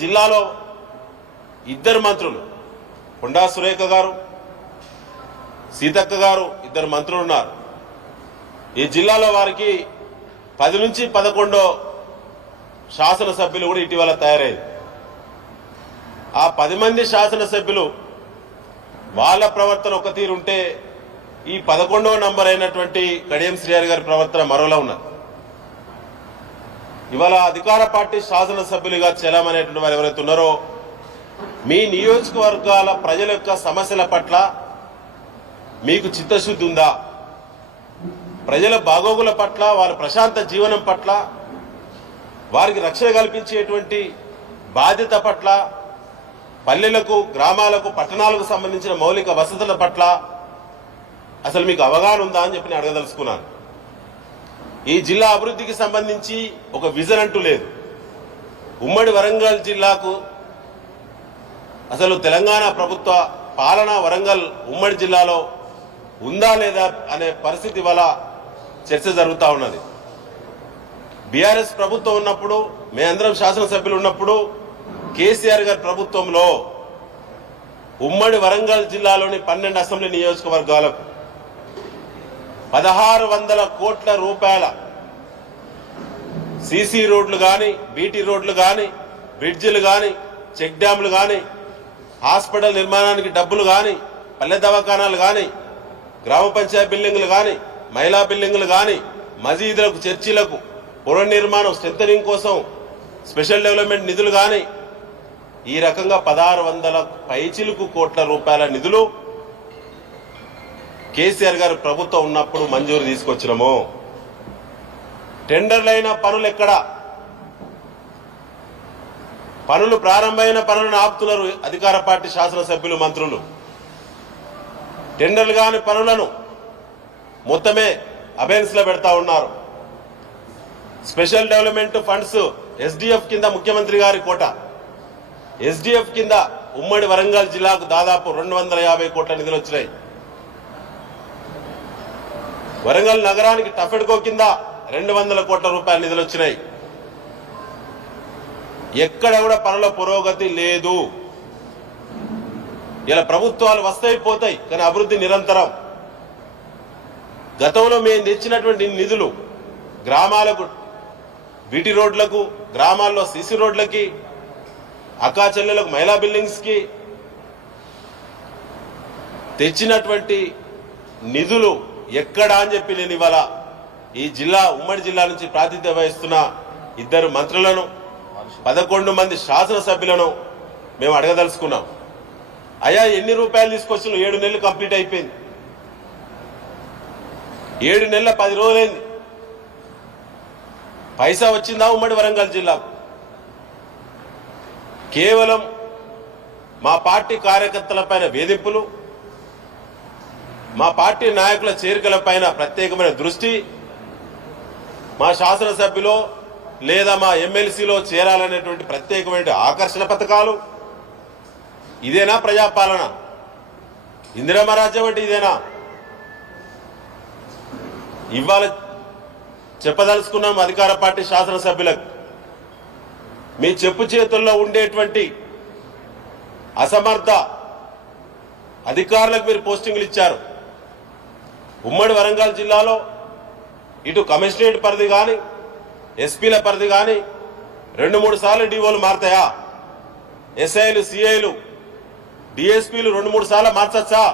జిల్లాలో ఇద్దరు మంత్రులు కొండా సురేఖ గారు సీతక్క గారు ఇద్దరు మంత్రులు ఉన్నారు. ఈ జిల్లాలో వారికి 10 నుంచి 11 శాసనసభ్యులు కూడా ఇటీవల తయారయ్యారు. ఆ 10 మంది శాసనసభ్యులు వాళ్ళ ప్రవర్తన ఒక తీరుంటే ఈ 11వ నంబర్ అయినటువంటి కడియం శ్రీహరి గారి ప్రవర్తన మరోలా ఉన్నది. ఇవాళ అధికార పార్టీ శాసనసభ్యులుగా చెలామనేటువంటి వారు ఎవరైతే ఉన్నారో మీ నియోజకవర్గాల ప్రజల యొక్క సమస్యల పట్ల మీకు చిత్తశుద్ధి ఉందా? ప్రజల బాగోగుల పట్ల వారి ప్రశాంత జీవనం పట్ల వారికి రక్షణ కల్పించేటువంటి బాధ్యత పట్ల పల్లెలకు గ్రామాలకు పట్టణాలకు సంబంధించిన మౌలిక వసతుల పట్ల అసలు మీకు అవగాహన ఉందా అని చెప్పి నేను అడగదలుచుకున్నాను. ఈ జిల్లా అభివృద్ధికి సంబంధించి ఒక విజన్ అంటూ లేదు. ఉమ్మడి వరంగల్ జిల్లాకు అసలు తెలంగాణ ప్రభుత్వ పాలన వరంగల్ ఉమ్మడి జిల్లాలో ఉందా లేదా అనే పరిస్థితి వల్ల చర్చ జరుగుతూ ఉన్నది. బీఆర్ఎస్ ప్రభుత్వం ఉన్నప్పుడు మేమందరం శాసనసభ్యులు ఉన్నప్పుడు కేసీఆర్ గారి ప్రభుత్వంలో ఉమ్మడి వరంగల్ జిల్లాలోని 12 అసెంబ్లీ నియోజకవర్గాలకు 1600 కోట్ల రూపాయల సీసీ రోడ్లు కానీ బీటీ రోడ్లు కానీ బ్రిడ్జిలు కానీ చెక్ డ్యాంలు కానీ హాస్పిటల్ నిర్మాణానికి డబ్బులు కానీ పల్లె దవాఖానాలు కానీ గ్రామ పంచాయతీ బిల్డింగులు కానీ మహిళా బిల్డింగులు కానీ మసీదులకు చర్చిలకు పునర్నిర్మాణం స్ట్రెంథనింగ్ కోసం స్పెషల్ డెవలప్మెంట్ నిధులు కానీ ఈ రకంగా 1600 పైచిలుకు కోట్ల రూపాయల నిధులు కేసీఆర్ గారు ప్రభుత్వం ఉన్నప్పుడు మంజూరు తీసుకొచ్చినాము. టెండర్లైన పనులు ఎక్కడ? పనులు ప్రారంభమైన పనులను ఆపుతున్నారు అధికార పార్టీ శాసనసభ్యులు మంత్రులు. టెండర్లు కాని పనులను మొత్తమే అబెన్స్ లో పెడతా ఉన్నారు. స్పెషల్ డెవలప్మెంట్ ఫండ్స్ ఎస్డిఎఫ్ కింద ముఖ్యమంత్రి గారి కోట, ఎస్డిఎఫ్ కింద ఉమ్మడి వరంగల్ జిల్లాకు దాదాపు 250 కోట్ల నిధులు వచ్చినాయి. వరంగల్ నగరానికి టఫెడ్కో కింద 200 కోట్ల రూపాయల నిధులు వచ్చినాయి. ఎక్కడ కూడా పనుల పురోగతి లేదు. ఇలా ప్రభుత్వాలు వస్తాయి పోతాయి కానీ అభివృద్ధి నిరంతరం. గతంలో మేము తెచ్చినటువంటి నిధులు గ్రామాలకు బీటీ రోడ్లకు, గ్రామాల్లో సీసీ రోడ్లకి, అక్కా చెల్లెలకు మహిళా బిల్డింగ్స్ కి తెచ్చినటువంటి నిధులు ఎక్కడా అని చెప్పి నేను ఇవాళ ఈ జిల్లా ఉమ్మడి జిల్లా నుంచి ప్రాతినిధ్యం వహిస్తున్న 2 మంత్రులను 11 మంది శాసనసభ్యులను మేము అడగదలుచుకున్నాం. అయ్యా ఎన్ని రూపాయలు తీసుకొచ్చిన? 7 నెలలు కంప్లీట్ అయిపోయింది. 7 నెలల 10 రోజులైంది. పైసా వచ్చిందా ఉమ్మడి వరంగల్ జిల్లాకు? కేవలం మా పార్టీ కార్యకర్తలపైన వేధింపులు, మా పార్టీ నాయకుల చేరికలపైన ప్రత్యేకమైన దృష్టి, మా శాసనసభ్యులో లేదా మా ఎమ్మెల్సీలో చేరాలనేటువంటి ప్రత్యేకమైన ఆకర్షణ పథకాలు. ఇదేనా ప్రజాపాలన? ఇందిరమ్మ రాజ్యం అంటే ఇదేనా? ఇవాళ చెప్పదలుచుకున్నాం అధికార పార్టీ శాసనసభ్యులకు, మీ చెప్పు చేతుల్లో ఉండేటువంటి అసమర్థ అధికారులకు మీరు పోస్టింగ్లు ఇచ్చారు. ఉమ్మడి వరంగల్ జిల్లాలో ఇటు కమిషనరేట్ పరిధి కానీ ఎస్పీల పరిధి కానీ 2-3 సార్లు డిఓలు మారుతాయా? ఎస్ఐలు, సిఐలు, డిఎస్పీలు 2-3 సార్లు మార్చచ్చా?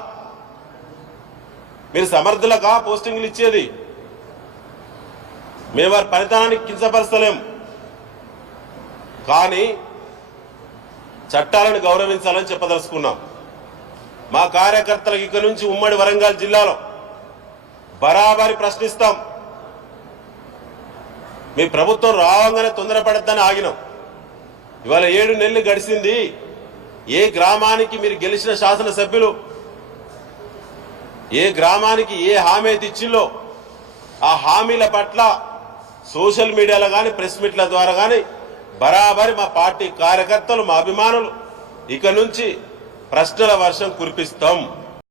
మీరు సమర్థులకా పోస్టింగ్లు ఇచ్చేది? మేము వారి పనితనానికి కించపరచలేం, కానీ చట్టాలను గౌరవించాలని చెప్పదలుచుకున్నాం. మా కార్యకర్తలకు ఇక నుంచి ఉమ్మడి వరంగల్ జిల్లాలో బరాబరి ప్రశ్నిస్తాం. మీ ప్రభుత్వం రావంగానే తొందరపడద్దని ఆగినాం. ఇవాళ 7 నెలలు గడిచింది. ఏ గ్రామానికి మీరు గెలిచిన శాసనసభ్యులు ఏ గ్రామానికి ఏ హామీ అయితే ఇచ్చిందో ఆ హామీల పట్ల సోషల్ మీడియాలో కానీ ప్రెస్ మీట్ల ద్వారా కానీ బరాబరి మా పార్టీ కార్యకర్తలు, మా అభిమానులు ఇక నుంచి ప్రశ్నల వర్షం కురిపిస్తాం.